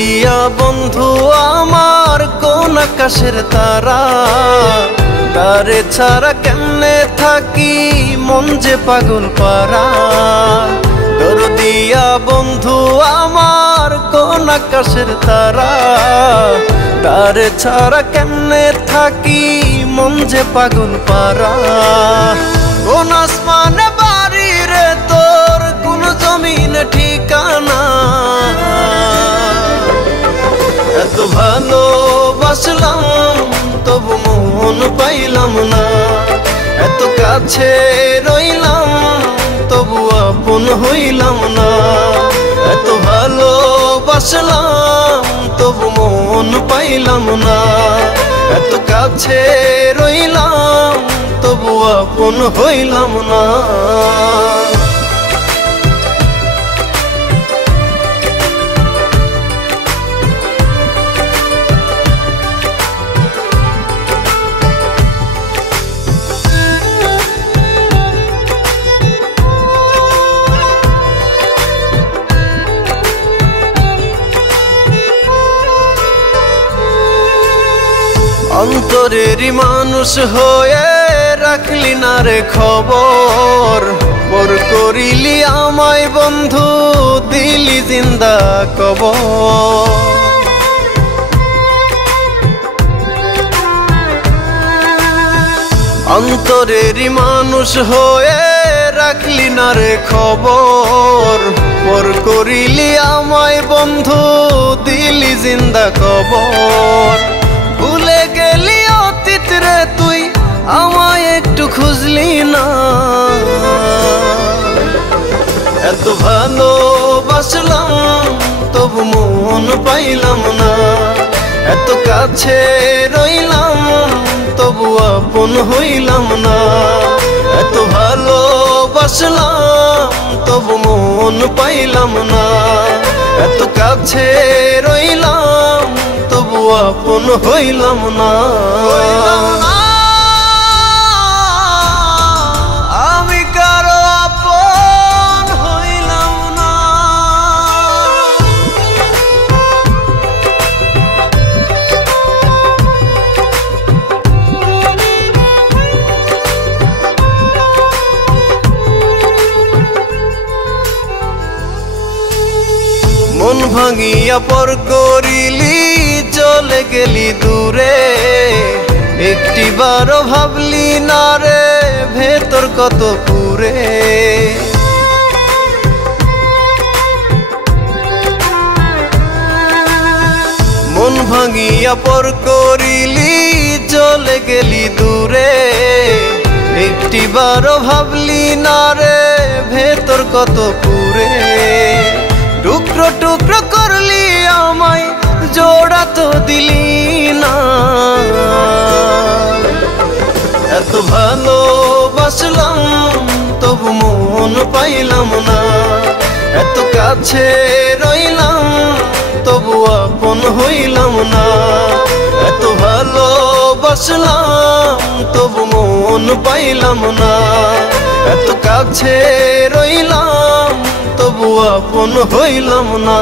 দরদিয়া বন্ধু আমার কোন আকাশের তারা, তারে ছাড়া কেমনে থাকি মন যে পাগল পারা। দরদিয়া বন্ধু আমার কোন আকাশের তারা, তারে ছাড়া কেমনে থাকি মন যে পাগল পারা। কোন আসমানে বাড়ি রে তোর, কোন জমিনে ঠিকানা, এত ভালোবাসলাম তবু মন পাইলাম না। এত কাছে রইলাম তবু আপন হইলাম না। এত ভালোবাসলাম তবু মন পাইলাম না। এত কাছে রইলাম তবু আপন হইলাম না। অন্তরেরই মানুষ হয়ে রাখলি না রে খবর, পর করিলি আমায় বন্ধু দিলি জিন্দা কবর। অন্তরেরই মানুষ হয়ে রাখলি না রে খবর, পর করিলি আমায় বন্ধু দিলি জিন্দা কবর। ভুলে গেলি অতীত রে তুই আমায় একটু খুঁজলি না। এত ভালোবাসলাম তবু মন পাইলাম না। এত কাছে রইলাম তবু আপন হইলাম না। এত ভালোবাসলাম তবু মন পাইলাম না। এত কাছে রইলাম তবু আপন হইলাম না। আমি কারো আপন হইলাম না। মন ভাঙিয়া পর করিলি চলে গেলি দূরে, একটিবারও ভাবলি না রে ভেতর কত পুরে। মন ভাঙিয়া পর করিলি চলে গেলি দূরে, একটিবারও ভাবলি না রে ভেতর কত পুরে। টুকরো টুকরো করলি আমায় জোড়া তো দিলি না। এত ভালোবাসলাম তবু মন পাইলাম না। এত কাছে রইলাম তবু আপন হইলাম না। এত ভালোবাসলাম তবু মন পাইলাম না। এত কাছে রইলাম তবু আপন হইলাম না।